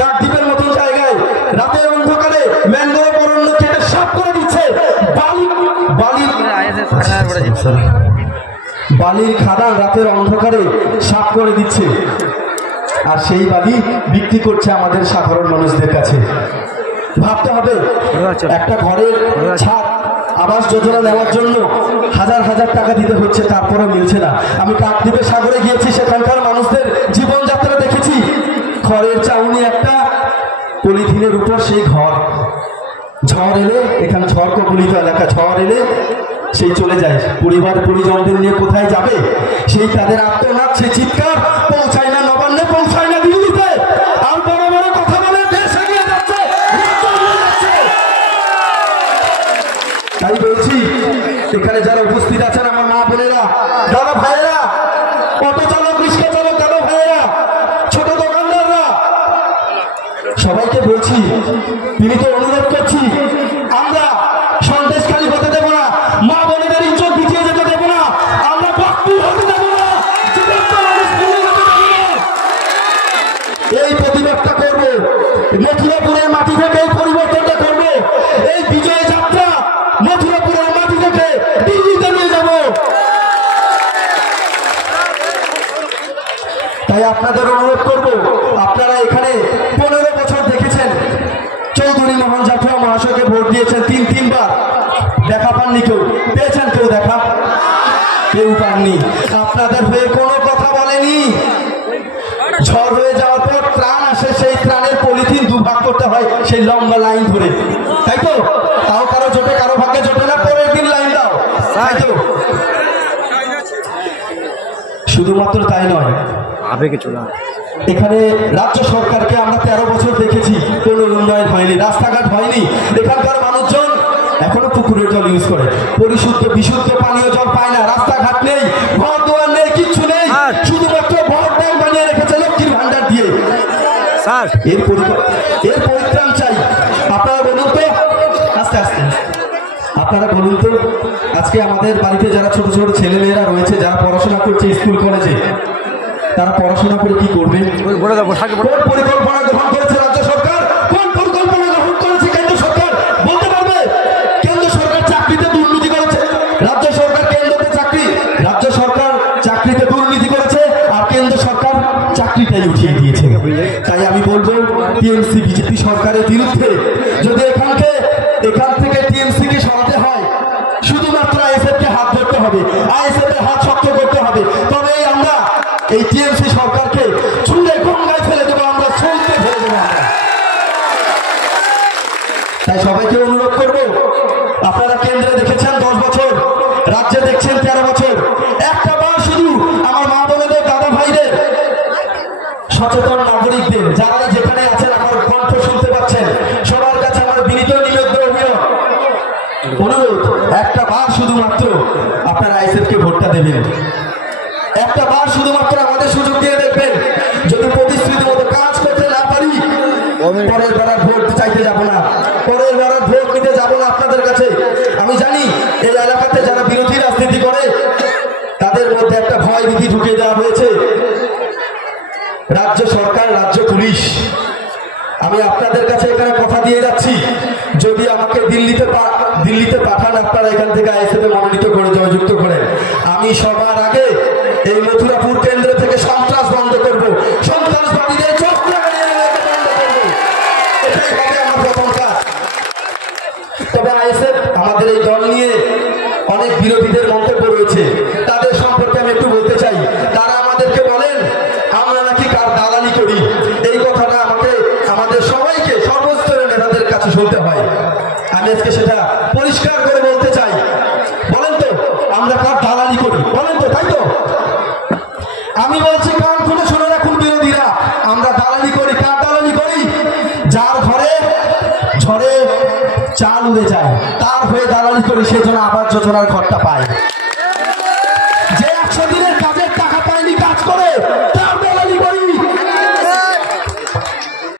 কাকদ্বীপের মতো জায়গায় রাতের অন্ধকারে ম্যানগ্রোভ অরণ্য কেটে সাফ করে দিচ্ছে, বালির খাদান রাতের অন্ধকারে সাফ করে দিচ্ছে, আর সেই বালি বিক্রি করছে আমাদের সাধারণ মানুষদের কাছে। ভাবতে হবে, একটা ঘরের ছাদ আবাস যোজনা নেওয়ার জন্য হাজার হাজার টাকা দিতে হচ্ছে, তারপরেও মিলছে না। আমি কাকদ্বীপে সাগরে গিয়েছি, সেখানকার মানুষদের জীবনযাত্রা দেখেছি। খড়ের চাউনি একটা, পলিথিনের উপর সেই ঘর। ঝড় এলে, এখানে ঝড় কবলিত এলাকা, ঝড় এলে সেই চলে যায়, পরিবার পরিজনদের নিয়ে কোথায় যাবে? সেই তাদের আত্মনাদ, সেই চিৎকার পৌঁছায় না নবান্নে, পৌঁছায় না দিল্লিতে, আর বড় বড় কথা বলে দেশ এগিয়ে যাচ্ছে। তাই বলছি, এখানে যারা উপস্থিত আছেন আমার মা বোনেরা, দাদা ভাইয়েরা, অটো চালক, রিক্সা চালক, দাদা ভাইয়েরা, ছোট দোকানদাররা, সবাইকে বলছি, তিনি তো অনুরোধ করছি, আমরা সন্দেশখালী হতে দেব না, মা বোনেদের ইজ্জত পিছিয়ে যেতে দেব না, আমরা বাকপুর হতে দেব না, এই প্রতিবাদটা করবো। মথুরাপুরের মাটি থেকে এই পরিবর্তনটা করবো। এই বিজয় যাত্রা মথুরাপুরের মাটি থেকে দিল্লিতে নিয়ে যাব। তাই আপনাদের অনুরোধ করবো, আপনারা এখানে 15 বছর দেখেছেন, চৌধুরী মোহন জাফর মহাশয়কে ভোট দিয়েছেন তিনবার, দেখা পাননি কেউ? পেয়েছেন কেউ দেখা? কেউ পাননি। আপনাদের হয়ে কোনো কথা বলেনি। ঝড় হয়ে যাওয়ার পর ত্রাণ আসে, সেই ত্রাণের পলিথিন দুভাগ করতে হয় সেই লম্বা লাইন ধরে, তাই তো? তাও কারো জোটে, কারো ভাগ্যে জোটে না, পরের দিন লাইন দাও, তাই তো? শুধুমাত্র তাই নয়, এখানে রাজ্য সরকারকে আমরা 13 বছর দেখেছি, কোনো উন্নয়ন হয়নি, রাস্তাঘাট হয়নি। এখানকার মানুষজন এখনো পুকুরের জল ইউজ করে, পরিশুদ্ধ বিশুদ্ধ পানীয় জল পায় না, রাস্তাঘাট নেই, ঘর দুয়ার নেই, কিচ্ছু নেই, শুধুমাত্র ভোট ব্যাংক বানিয়ে রেখেছে লক্ষ্মীর ভান্ডার দিয়ে। এর পরিত্রাণ চাই। আপনারা বলুন তো, আস্তে আস্তে আপনারা বলুন তো, আজকে আমাদের বাড়িতে যারা ছোট ছোট ছেলেমেয়েরা রয়েছে, যারা পড়াশোনা করছে স্কুল কলেজে, তারা পড়াশোনা করে কি করবে? কোন পরিকল্পনা গ্রহণ করেছে রাজ্য সরকার? কোন পরিকল্পনা গ্রহণ করেছে কেন্দ্র সরকার? বলতে পারবে? কেন্দ্র সরকার চাকরিতে দুর্নীতি করেছে, রাজ্য সরকার কেন্দ্রতে রাজ্য সরকার চাকরিতে দুর্নীতি করেছে, আর কেন্দ্র সরকার চাকরিটাই উঠিয়ে দিয়েছে। তাই আমি বলবো, টিএমসি বিজেপি সরকারের বিরুদ্ধে যদি এখান থেকে টিএমসি কে সরাতে হয়, শুধুমাত্র আইএসএফ কে হাত ধরতে হবে, আইএসএফ এর হাত শক্ত করতে হবে, তবেই আমরা এই টিএমসি সরকারকে ছুঁড়ে গঙ্গায় ফেলে দেবো, আমরা ছুঁড়তে ফেলে দেবো। তাই সবাইকে অনুরোধ করবো, আপনারা কেন্দ্রে দেখেছেন 10 বছর, রাজ্যে দেখছেন 13 বছর, একটা বার শুধু আমার মা বোনেদের, দাদা ভাইদের, সচেতন নাগরিকদের, যারা যেখানে আছেন আমার কণ্ঠ শুনতে পাচ্ছেন, সবার কাছে আমার বিনীত নিবেদ্য অনুরোধ, একটা বার শুধুমাত্র আপনারা আইএসএফ কে ভোটটা দেবেন, একটা বার শুধুমাত্র আমাদের সুযোগ দিয়ে দেখবেন। যদি প্রতিশ্রুতি মতো কাজ করতে না পারি, পরের বার ভোট চাইতে যাব না, পরের বার ভোট নিতে যাব না আপনাদের কাছে। আমি জানি এই এলাকাতে যারা বিরোধী রাজনীতি করে, তাদের মধ্যে একটা ভয় ভীতি ঢুকিয়ে দেওয়া হয়েছে। রাজ্য সরকার, রাজ্য পুলিশ, আমি আপনাদের কাছে এখানে কথা দিয়ে যাচ্ছি, যদি আমাকে দিল্লিতে পাঠান আপনারা, এখান থেকে আইএসএফ মনোনীত করে জয়যুক্ত করেন, আমি সবার আগে এই মথুরাপুর কেন্দ্র থেকে সন্ত্রাস বন্ধ করবো, সন্ত্রাসবাদীদের চোখ বন্ধ করবো, এটাই হবে আমার প্রথম কাজ। তবে আইএসএফ আমাদের এই দল নিয়ে অনেক বিরোধীদের মন্তব্য রয়েছে, তাদের সম্পর্কে আমি একটু বলতে চাই। তারা আমাদেরকে বলেন আমরা নাকি কার দালালি করি, এই কথাটা আমাদের সবাইকে সর্বস্তরের নেতাদের কাছে শুনতে হয়। আমি আজকে সেটা পরিষ্কার করে বলতে চাই, বলেন তো আমরা কার দালালি করি, বলেন তো, তাই তো? আমি বলছি, কান খুলে শুনে রাখুন বিরোধীরা, আমরা দালালি করি। কার দালালি করি? যার ঘরে ঝড়ে চাল উড়ে যায়, তার হয়ে দালালি করি, সেই জন্য আবাস যোজনার ঘরটা পায়।